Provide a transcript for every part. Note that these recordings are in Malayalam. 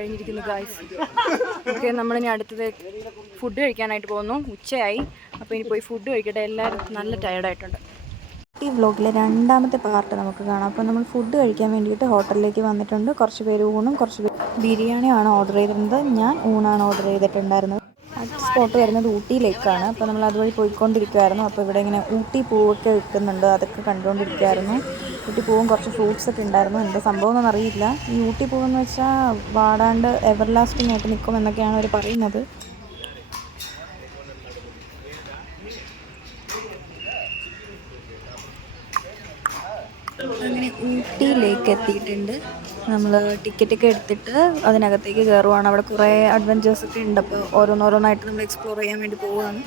കഴിഞ്ഞിരിക്കുന്നു ഗായ്സ്. ഓക്കെ, നമ്മളിനി അടുത്തത് ഫുഡ് കഴിക്കാനായിട്ട് പോകുന്നു. ഉച്ചയായി. അപ്പോൾ ഇനി പോയി ഫുഡ് കഴിക്കട്ടെ. എല്ലാവരും നല്ല ടയർഡായിട്ടുണ്ട്. ഈ വ്ലോഗിലെ രണ്ടാമത്തെ പാർട്ട് നമുക്ക് കാണാം. അപ്പോൾ നമ്മൾ ഫുഡ് കഴിക്കാൻ വേണ്ടിയിട്ട് ഹോട്ടലിലേക്ക് വന്നിട്ടുണ്ട്. കുറച്ച് പേര് ഊണും കുറച്ച് പേര് ബിരിയാണിയാണ് ഓർഡർ ചെയ്തിരുന്നത്. ഞാൻ ഊണാണ് ഓർഡർ ചെയ്തിട്ടുണ്ടായിരുന്നത്. അടുത്ത സ്പോട്ട് വരുന്നത് ഊട്ടിയിലേക്കാണ്. അപ്പോൾ നമ്മൾ അതുവഴി പോയിക്കൊണ്ടിരിക്കുമായിരുന്നു. അപ്പോൾ ഇവിടെ ഇങ്ങനെ ഊട്ടി പൂവൊക്കെ വിൽക്കുന്നുണ്ട്. അതൊക്കെ കണ്ടുകൊണ്ടിരിക്കുമായിരുന്നു. ഊട്ടി പൂവും കുറച്ച് ഫ്രൂട്ട്സൊക്കെ ഉണ്ടായിരുന്നു. എന്താ സംഭവം എന്നൊന്നും അറിയില്ല. ഈ ഊട്ടി പൂവെന്ന് വെച്ചാൽ വാടാണ്ട് എവർലാസ്റ്റിംഗ് ആയിട്ട് നിൽക്കും എന്നൊക്കെയാണ് അവർ പറയുന്നത്. അങ്ങനെ ഊട്ടിയിലേക്ക് എത്തിയിട്ടുണ്ട്. നമ്മൾ ടിക്കറ്റൊക്കെ എടുത്തിട്ട് അതിനകത്തേക്ക് കയറുവാണ്. അവിടെ കുറേ അഡ്വഞ്ചേഴ്സൊക്കെ ഉണ്ട്. അപ്പോൾ ഓരോന്നോരോന്നായിട്ട് നമ്മൾ എക്സ്പ്ലോർ ചെയ്യാൻ വേണ്ടി പോവുകയാണ്.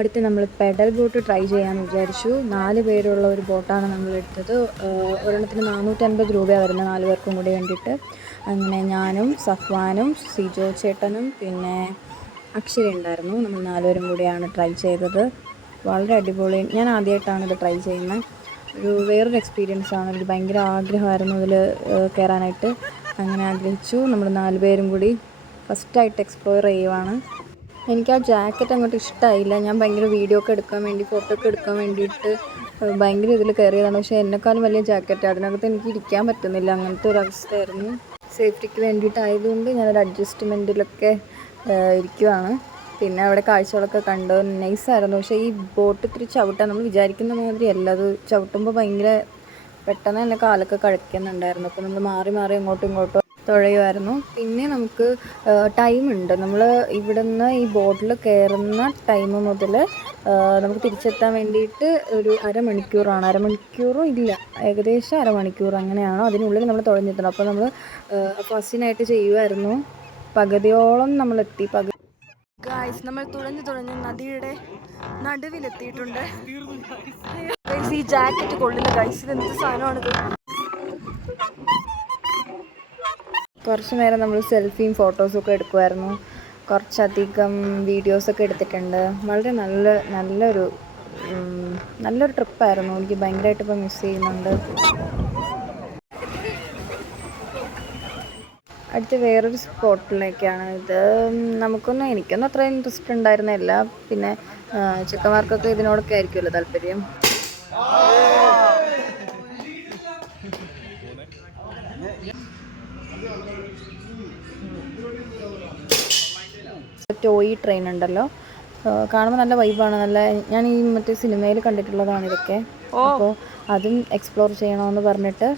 അടുത്ത് നമ്മൾ പെഡൽ ബോട്ട് ട്രൈ ചെയ്യാമെന്ന് വിചാരിച്ചു. 4 പേരുള്ള ഒരു ബോട്ടാണ് നമ്മൾ എടുത്തത്. ഒരെണ്ണത്തിന് 450 രൂപയാണ് വരുന്നത് 4 പേർക്കും കൂടി വേണ്ടിയിട്ട്. അങ്ങനെ ഞാനും സഫ്വാനും സിജോ ചേട്ടനും പിന്നെ അക്ഷര ഉണ്ടായിരുന്നു. നമ്മൾ 4 പേരും കൂടിയാണ് ട്രൈ ചെയ്തത്. വളരെ അടിപൊളി. ഞാൻ ആദ്യമായിട്ടാണ് ഇത് ട്രൈ ചെയ്യുന്നത്. വേറൊരു എക്സ്പീരിയൻസ് ആണ്. എനിക്ക് ഭയങ്കര ആഗ്രഹമായിരുന്നു ഇതിൽ കയറാനായിട്ട്. അങ്ങനെ ആഗ്രഹിച്ചു. നമ്മൾ 4 പേരും കൂടി ഫസ്റ്റായിട്ട് എക്സ്പ്ലോർ ചെയ്യുവാണ്. എനിക്ക് ആ ജാക്കറ്റ് അങ്ങോട്ട് ഇഷ്ടമായില്ല. ഞാൻ ഭയങ്കര വീഡിയോ ഒക്കെ എടുക്കാൻ വേണ്ടി ഫോട്ടോ ഒക്കെ എടുക്കാൻ വേണ്ടിയിട്ട് ഭയങ്കര ഇതിൽ കയറിയതാണ്. പക്ഷേ എന്നെക്കാളും വലിയ ജാക്കറ്റ്, അതിനകത്ത് എനിക്ക് ഇരിക്കാൻ പറ്റുന്നില്ല. അങ്ങനത്തെ ഒരു അവസ്ഥയായിരുന്നു. സേഫ്റ്റിക്ക് വേണ്ടിയിട്ടായതുകൊണ്ട് ഞാനൊരു അഡ്ജസ്റ്റ്മെൻറ്റിലൊക്കെ ഇരിക്കുവാണ്. പിന്നെ അവിടെ കാഴ്ചകളൊക്കെ കണ്ടു. നൈസായിരുന്നു. പക്ഷേ ഈ ബോട്ട് ഇത്തിരി ചവിട്ടാൻ നമ്മൾ വിചാരിക്കുന്ന മാതിരി അല്ല. അത് ചവിട്ടുമ്പോൾ ഭയങ്കര പെട്ടെന്ന് തന്നെ കാലൊക്കെ കഴിക്കുന്നുണ്ടായിരുന്നു. അപ്പോൾ നമ്മൾ മാറി മാറി അങ്ങോട്ടും ഇങ്ങോട്ടും തുഴയുമായിരുന്നു. പിന്നെ നമുക്ക് ടൈമുണ്ട്. നമ്മൾ ഇവിടുന്ന് ഈ ബോട്ടിൽ കയറുന്ന ടൈം മുതൽ നമുക്ക് തിരിച്ചെത്താൻ വേണ്ടിയിട്ട് ഒരു അരമണിക്കൂറാണ്. അരമണിക്കൂറും ഇല്ല, ഏകദേശം അരമണിക്കൂർ അങ്ങനെയാണോ. അതിനുള്ളിൽ നമ്മൾ തുഴഞ്ഞെത്തണം. അപ്പോൾ നമ്മൾ ഫസ്റ്റിനായിട്ട് ചെയ്യുമായിരുന്നു. പകുതിയോളം നമ്മളെത്തി. ഗായ്സ്, നമ്മൾ തുഴഞ്ഞ് നദിയുടെ നടുവിലെത്തിയിട്ടുണ്ട്. ഈ ജാക്കറ്റ് കൊള്ളില്ല ഗായ്സ്. ഇതെന്ത് സാധനമാണിത്? കുറച്ച് നേരം നമ്മൾ സെൽഫിയും ഫോട്ടോസൊക്കെ എടുക്കുമായിരുന്നു. കുറച്ചധികം വീഡിയോസൊക്കെ എടുത്തിട്ടുണ്ട്. വളരെ നല്ലൊരു ട്രിപ്പായിരുന്നു. എനിക്ക് ഭയങ്കരമായിട്ട് ഇപ്പോൾ മിസ് ചെയ്യുന്നുണ്ട്. അടുത്ത് വേറൊരു സ്പോട്ടിലേക്കാണ്. ഇത് എനിക്കൊന്നും അത്ര ഇൻട്രസ്റ്റ് ഉണ്ടായിരുന്നില്ല. പിന്നെ ചെക്കന്മാർക്കൊക്കെ ഇതിനോടൊക്കെ ആയിരിക്കുമല്ലോ താല്പര്യം. ടോയ് ട്രെയിൻ ഉണ്ടല്ലോ, കാണുമ്പോൾ നല്ല വൈബാണ്. ഞാൻ ഈ മറ്റേ സിനിമയിൽ കണ്ടിട്ടുള്ളതാണ് ഇതൊക്കെ. അപ്പോൾ അതും എക്സ്പ്ലോർ ചെയ്യണമെന്ന് പറഞ്ഞിട്ട്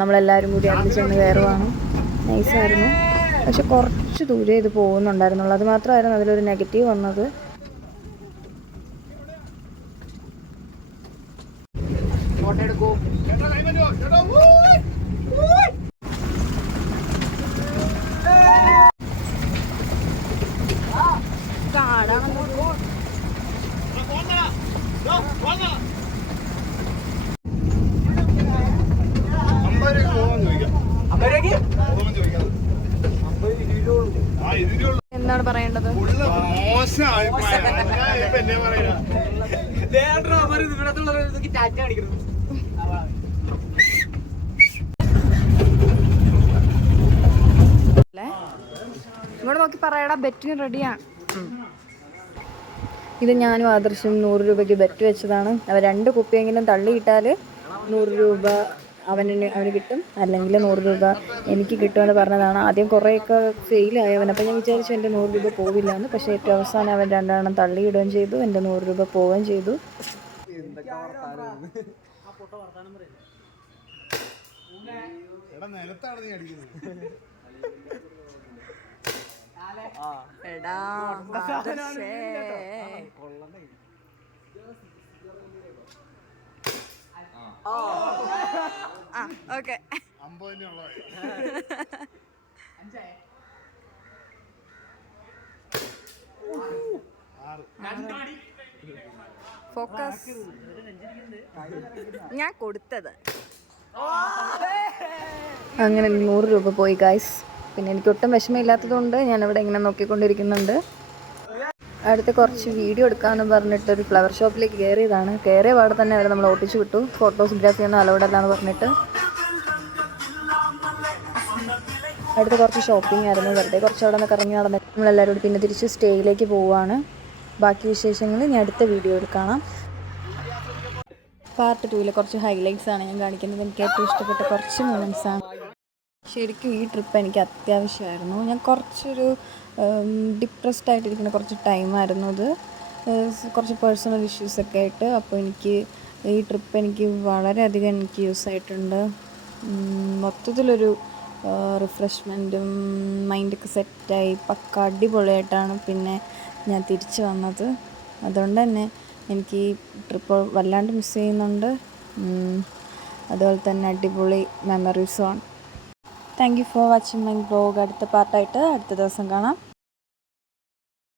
നമ്മളെല്ലാവരും കൂടി അതിൽ ചെന്ന് കയറുവാണ്. നൈസായിരുന്നു. പക്ഷെ കുറച്ച് ദൂരെ ഇത് പോകുന്നുണ്ടായിരുന്നുള്ളൂ. അത് മാത്രമായിരുന്നു അതിലൊരു നെഗറ്റീവ് വന്നത്. എന്താണ് പറയേണ്ടത്? ഇങ്ങോട്ട് നോക്കി പറയടാ. ബെറ്റിന് റെഡിയാണ്. ഇത് ഞാനും ആദർശം 100 രൂപയ്ക്ക് ബെറ്റ് വെച്ചതാണ്. അവ 2 കുപ്പിയെങ്കിലും തള്ളിയിട്ടാൽ 100 രൂപ അവന് കിട്ടും, അല്ലെങ്കിൽ 100 രൂപ എനിക്ക് കിട്ടുമെന്ന് പറഞ്ഞതാണ്. ആദ്യം കുറേയൊക്കെ ഫെയിലായവൻ. അപ്പോൾ ഞാൻ വിചാരിച്ചു എൻ്റെ 100 രൂപ പോവില്ല എന്ന്. പക്ഷേ ഏറ്റവും അവസാനം അവൻ 2 എണ്ണം തള്ളിയിടുകയും ചെയ്തു. എൻ്റെ 100 രൂപ പോവുകയും ചെയ്തു. Okay, focus. ഞാൻ കൊടുത്തത് അങ്ങനെ 100 രൂപ പോയി ഗായ്സ്. പിന്നെ എനിക്ക് ഒട്ടും വിഷമമില്ലാത്തതുകൊണ്ട് ഞാനിവിടെ ഇങ്ങനെ നോക്കിക്കൊണ്ടിരിക്കുന്നുണ്ട്. അടുത്ത് കുറച്ച് വീഡിയോ എടുക്കാമെന്ന് പറഞ്ഞിട്ട് ഒരു ഫ്ലവർ ഷോപ്പിലേക്ക് കയറിയതാണ്. കയറിയ പാടെ തന്നെ അവർ നമ്മൾ ഓട്ടിച്ചു വിട്ടു. ഫോട്ടോഗ്രാഫി ഒന്നും അലൗഡ് അല്ലാന്ന് പറഞ്ഞിട്ട്. അടുത്ത് കുറച്ച് ഷോപ്പിംഗ് ആയിരുന്നു. വെറുതെ കുറച്ച് അവിടെ നിന്ന് കറങ്ങി നടന്നിട്ട് നമ്മളെല്ലാവരും കൂടി പിന്നെ തിരിച്ച് സ്റ്റേയിലേക്ക് പോവുകയാണ്. ബാക്കി വിശേഷങ്ങൾ ഞാൻ അടുത്ത വീഡിയോയിൽ കാണാം. പാർട്ട് 2-ലെ കുറച്ച് ഹൈലൈറ്റ്സ് ആണ് ഞാൻ കാണിക്കുന്നത്. എനിക്ക് ഏറ്റവും ഇഷ്ടപ്പെട്ട കുറച്ച് മൊമെൻറ്റ്സാണ്. ശരിക്കും ഈ ട്രിപ്പ് എനിക്ക് അത്യാവശ്യമായിരുന്നു. ഞാൻ കുറച്ചൊരു ഡിപ്രസ്ഡ് ആയിട്ടിരിക്കുന്ന കുറച്ച് ടൈമായിരുന്നു അത്. കുറച്ച് പേഴ്സണൽ ഇഷ്യൂസൊക്കെ ആയിട്ട്. അപ്പോൾ എനിക്ക് ഈ ട്രിപ്പ് എനിക്ക് വളരെയധികം എനിക്ക് യൂസ് ആയിട്ടുണ്ട്. മൊത്തത്തിലൊരു റിഫ്രഷ്മെൻറ്റും മൈൻഡൊക്കെ സെറ്റായി പക്ക അടിപൊളിയായിട്ടാണ് പിന്നെ ഞാൻ തിരിച്ചു വന്നത്. അതുകൊണ്ട് തന്നെ എനിക്ക് ഈ ട്രിപ്പ് വല്ലാണ്ട് മിസ് ചെയ്യുന്നുണ്ട്. അതുപോലെ തന്നെ അടിപൊളി മെമ്മറീസുമാണ്. Thank you for watching my vlog. അടുത്ത പാർട്ടായിട്ട് അടുത്ത ദിവസം കാണാം.